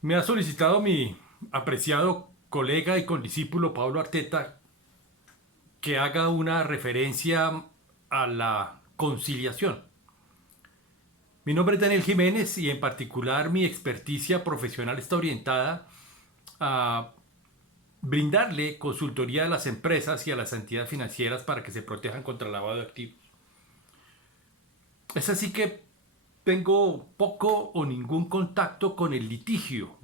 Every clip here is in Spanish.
Me ha solicitado mi apreciado colega y condiscípulo Pablo Arteta que haga una referencia a la conciliación. Mi nombre es Daniel Jiménez y en particular mi experticia profesional está orientada a brindarle consultoría a las empresas y a las entidades financieras para que se protejan contra el lavado de activos. Es así que tengo poco o ningún contacto con el litigio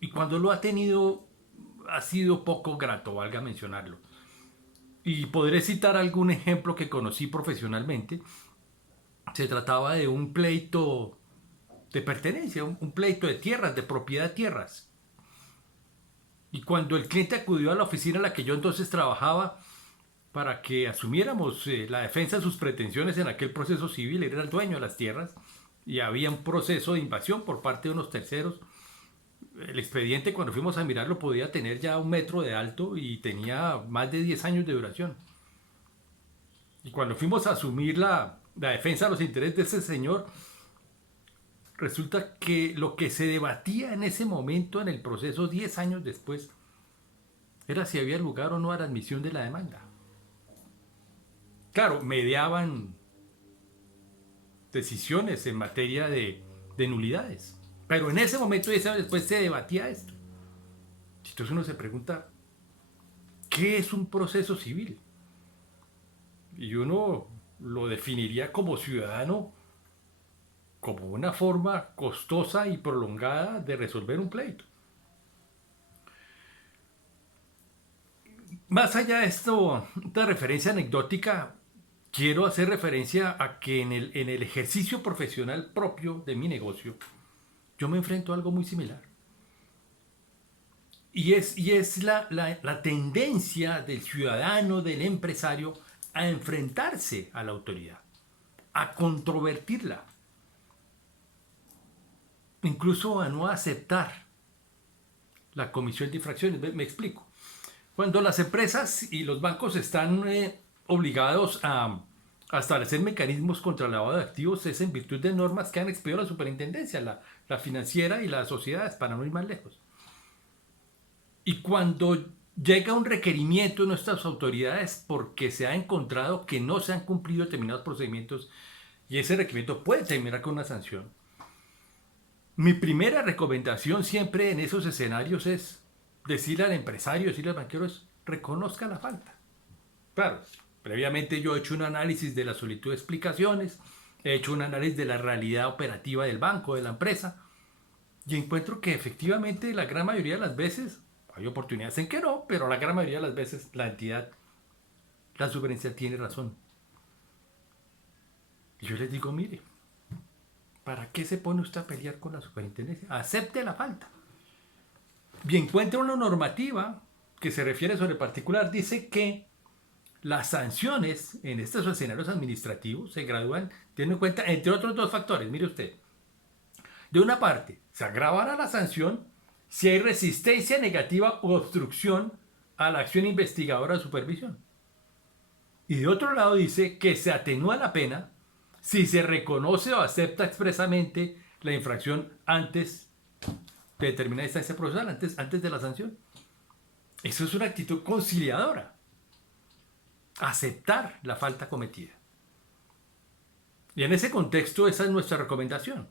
y cuando lo ha tenido ha sido poco grato, valga mencionarlo. Y podré citar algún ejemplo que conocí profesionalmente. Se trataba de un pleito de pertenencia, un pleito de tierras, de propiedad de tierras. Y cuando el cliente acudió a la oficina en la que yo entonces trabajaba para que asumiéramos la defensa de sus pretensiones en aquel proceso civil, él era el dueño de las tierras y había un proceso de invasión por parte de unos terceros. El expediente cuando fuimos a mirarlo podía tener ya 1 metro de alto y tenía más de 10 años de duración. Y cuando fuimos a asumir la defensa de los intereses de ese señor, resulta que lo que se debatía en ese momento en el proceso 10 años después era si había lugar o no a la admisión de la demanda. Claro, mediaban decisiones en materia de nulidades, pero en ese momento 10 años después se debatía esto. Entonces uno se pregunta, ¿qué es un proceso civil? Y uno lo definiría como ciudadano como una forma costosa y prolongada de resolver un pleito. Más allá de esto, esta referencia anecdótica, quiero hacer referencia a que en el ejercicio profesional propio de mi negocio, yo me enfrento a algo muy similar. Y es la tendencia del ciudadano, del empresario, a enfrentarse a la autoridad, a controvertirla, incluso a no aceptar la comisión de infracciones. Me explico. Cuando las empresas y los bancos están obligados a establecer mecanismos contra el lavado de activos, es en virtud de normas que han expedido la superintendencia, la financiera y las sociedades, para no ir más lejos. Y cuando llega un requerimiento de nuestras autoridades porque se ha encontrado que no se han cumplido determinados procedimientos y ese requerimiento puede terminar con una sanción, mi primera recomendación siempre en esos escenarios es decirle al empresario, decirle al banquero, es reconozca la falta. Claro, previamente yo he hecho un análisis de la solicitud de explicaciones, he hecho un análisis de la realidad operativa del banco, de la empresa, y encuentro que efectivamente la gran mayoría de las veces, hay oportunidades en que no, pero la gran mayoría de las veces la entidad, la superintendencia tiene razón. Y yo les digo, mire, ¿para qué se pone usted a pelear con la superintendencia? Acepte la falta. Y encuentra una normativa que se refiere sobre el particular, dice que las sanciones en estos escenarios administrativos se gradúan teniendo en cuenta, entre otros dos factores, mire usted. De una parte, se agravará la sanción si hay resistencia negativa u obstrucción a la acción investigadora de supervisión. Y de otro lado dice que se atenúa la pena si se reconoce o acepta expresamente la infracción antes de determinada instancia procesal, antes de la sanción. Eso es una actitud conciliadora. Aceptar la falta cometida. Y en ese contexto esa es nuestra recomendación.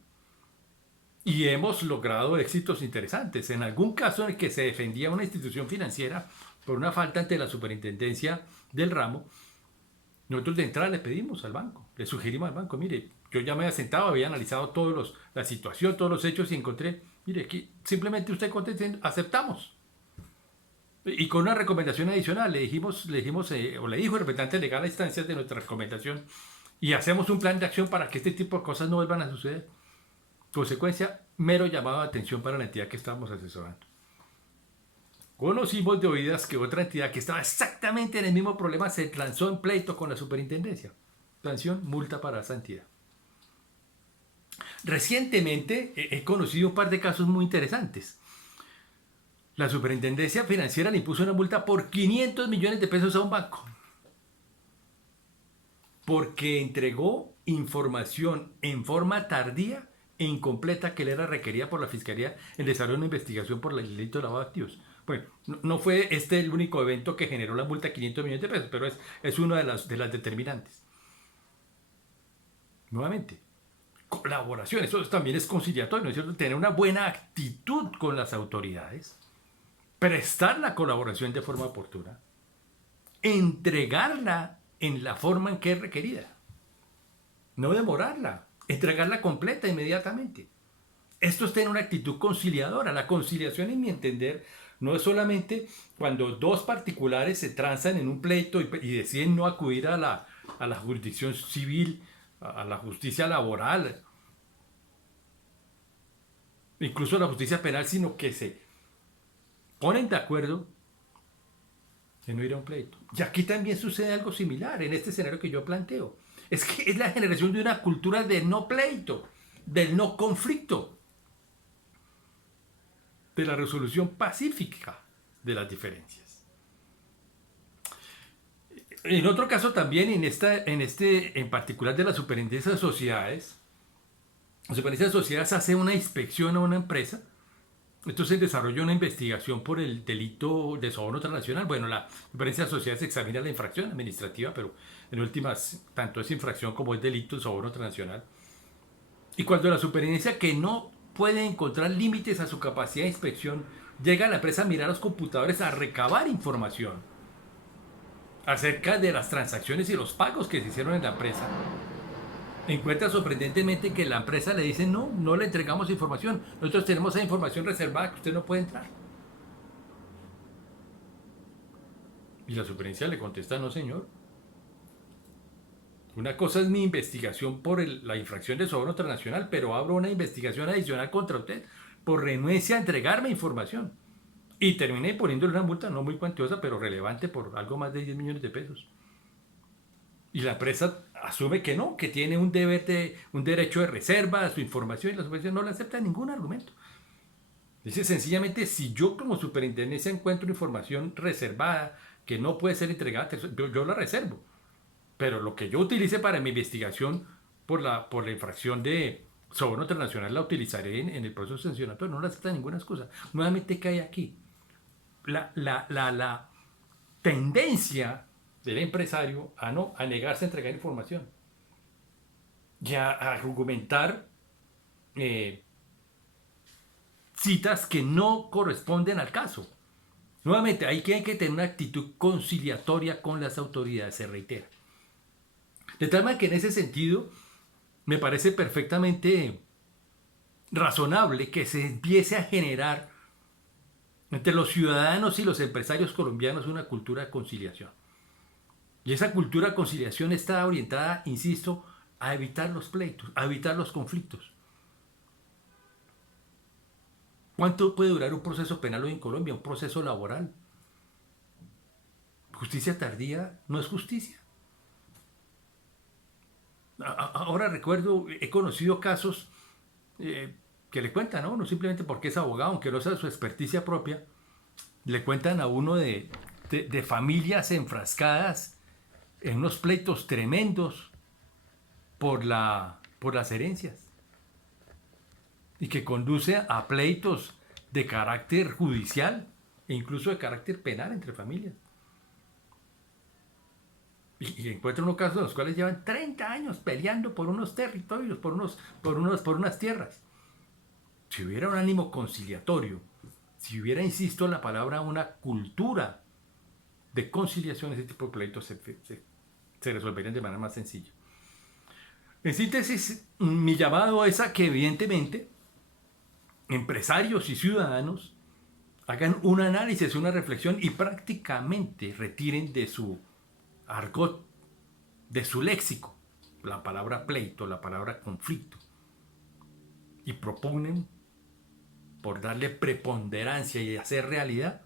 Y hemos logrado éxitos interesantes. En algún caso en el que se defendía una institución financiera por una falta ante la superintendencia del ramo, nosotros de entrada le pedimos al banco, le sugerimos al banco, mire, yo ya me había sentado, había analizado la situación, todos los hechos y encontré, mire, aquí simplemente usted conteste, aceptamos. Y con una recomendación adicional, le dijimos o le dijo el representante legal a instancias de nuestra recomendación, y hacemos un plan de acción para que este tipo de cosas no vuelvan a suceder. Consecuencia, mero llamado de atención para la entidad que estábamos asesorando. Conocimos de oídas que otra entidad que estaba exactamente en el mismo problema se lanzó en pleito con la superintendencia. Sanción, multa para esa entidad. Recientemente he conocido un par de casos muy interesantes. La superintendencia financiera le impuso una multa por 500 millones de pesos a un banco porque entregó información en forma tardía e incompleta que le era requerida por la Fiscalía en desarrollo de una investigación por el delito de lavado de activos. Bueno, no fue este el único evento que generó la multa de 500 millones de pesos, pero es una de las determinantes. Nuevamente, colaboración, eso también es conciliatorio, ¿no es cierto? Tener una buena actitud con las autoridades, prestar la colaboración de forma oportuna, entregarla en la forma en que es requerida, no demorarla, entregarla completa inmediatamente. Esto es tener una actitud conciliadora. La conciliación, en mi entender, no es solamente cuando dos particulares se transan en un pleito y deciden no acudir a la jurisdicción civil, a la justicia laboral, incluso a la justicia penal, sino que se ponen de acuerdo en no ir a un pleito. Y aquí también sucede algo similar en este escenario que yo planteo. Es que es la generación de una cultura del no pleito, del no conflicto, de la resolución pacífica de las diferencias. En otro caso también, en particular de la Superintendencia de Sociedades, la Superintendencia de Sociedades hace una inspección a una empresa, entonces desarrolla una investigación por el delito de soborno transnacional. Bueno, la Superintendencia de Sociedades examina la infracción administrativa, pero en últimas, tanto es infracción como es delito de soborno transnacional. Y cuando la Superintendencia, que no puede encontrar límites a su capacidad de inspección, llega a la empresa a mirar los computadores, a recabar información acerca de las transacciones y los pagos que se hicieron en la empresa, encuentra sorprendentemente que la empresa le dice: no le entregamos información, nosotros tenemos esa información reservada que usted no puede entrar. Y la superintendencia le contesta: no, señor. Una cosa es mi investigación por la infracción de soborno transnacional, pero abro una investigación adicional contra usted por renuencia a entregarme información. Y terminé poniéndole una multa no muy cuantiosa, pero relevante, por algo más de 10 millones de pesos. Y la empresa asume que no, que tiene un derecho de reserva a su información, y la superintendencia no le acepta ningún argumento. Dice sencillamente: si yo como superintendencia encuentro información reservada que no puede ser entregada, yo la reservo. Pero lo que yo utilice para mi investigación por la infracción de soborno internacional la utilizaré en el proceso sancionatorio. No la acepta ninguna excusa. Nuevamente cae aquí la tendencia del empresario a negarse a entregar información y a argumentar citas que no corresponden al caso. Nuevamente, hay que tener una actitud conciliatoria con las autoridades, se reitera. De tal manera que en ese sentido me parece perfectamente razonable que se empiece a generar entre los ciudadanos y los empresarios colombianos una cultura de conciliación. Y esa cultura de conciliación está orientada, insisto, a evitar los pleitos, a evitar los conflictos. ¿Cuánto puede durar un proceso penal hoy en Colombia? Un proceso laboral. Justicia tardía no es justicia. Ahora recuerdo, he conocido casos que le cuentan a uno, simplemente porque es abogado, aunque no sea su experticia propia, le cuentan a uno de familias enfrascadas en unos pleitos tremendos por las herencias, y que conduce a pleitos de carácter judicial e incluso de carácter penal entre familias. Y encuentro unos casos en los cuales llevan 30 años peleando por unos territorios, por unas tierras. Si hubiera un ánimo conciliatorio, si hubiera, insisto en la palabra, una cultura de conciliación, ese tipo de pleitos se resolverían de manera más sencilla. En síntesis, mi llamado es a que evidentemente empresarios y ciudadanos hagan un análisis, una reflexión, y prácticamente retiren de su argot, de su léxico, la palabra pleito, la palabra conflicto, y proponen, por darle preponderancia y hacer realidad,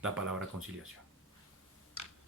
la palabra conciliación.